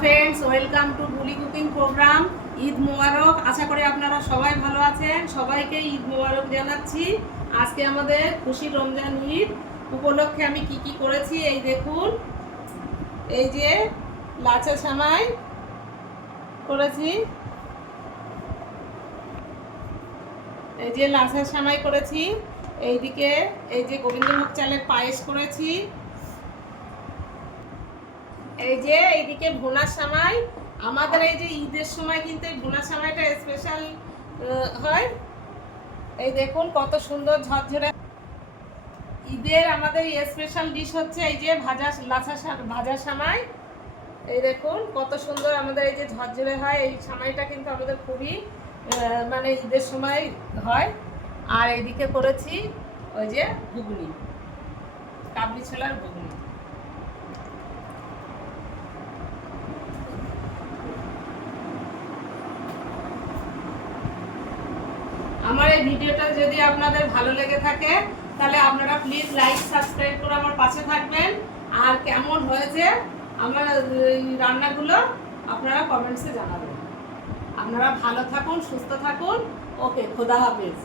Friends, welcome to Buli cooking program. Eid Mubarak. আশা করি আপনারা সবাই ভালো আছেন। সবাইকে ঈদ মোবারক জানাচ্ছি। আজকে আমাদের খুশি রমজান ঈদ উপলক্ষে আমি কি কি করেছি এই দেখুন। এই যে লাচা সামাই করেছি, এই যে লাচা সামাই করেছি, এইদিকে এই যে গোবিন্দভোগ চালের পায়েস করেছি, এই যে এইদিকে ভুনা সামাই। আমাদের এই যে ঈদের সময় কিন্তু এই ভুনা সামাইটা স্পেশাল হয়। এই দেখুন কত সুন্দর ঝরঝরে। ঈদের আমাদের স্পেশাল ডিশ হচ্ছে এই যে ভাজা সামাই। এই দেখুন কত সুন্দর আমাদের এই যে ঝরঝরে হয়। এই সামাইটা কিন্তু আমাদের খুবই মানে ঈদের সময় হয়। আর এইদিকে করেছি ওই যে ঘুগনি, কাবলি ছোলার ঘুগনি। আমার এই ভিডিওটা যদি আপনাদের ভালো লেগে থাকে তাহলে আপনারা প্লিজ লাইক সাবস্ক্রাইব করে আমার পাশে থাকবেন। আর কেমন হয়েছে আমার রান্নাগুলো আপনারা কমেন্টসে জানাবেন। আপনারা ভালো থাকুন, সুস্থ থাকুন। ওকে, খোদা হাফেজ।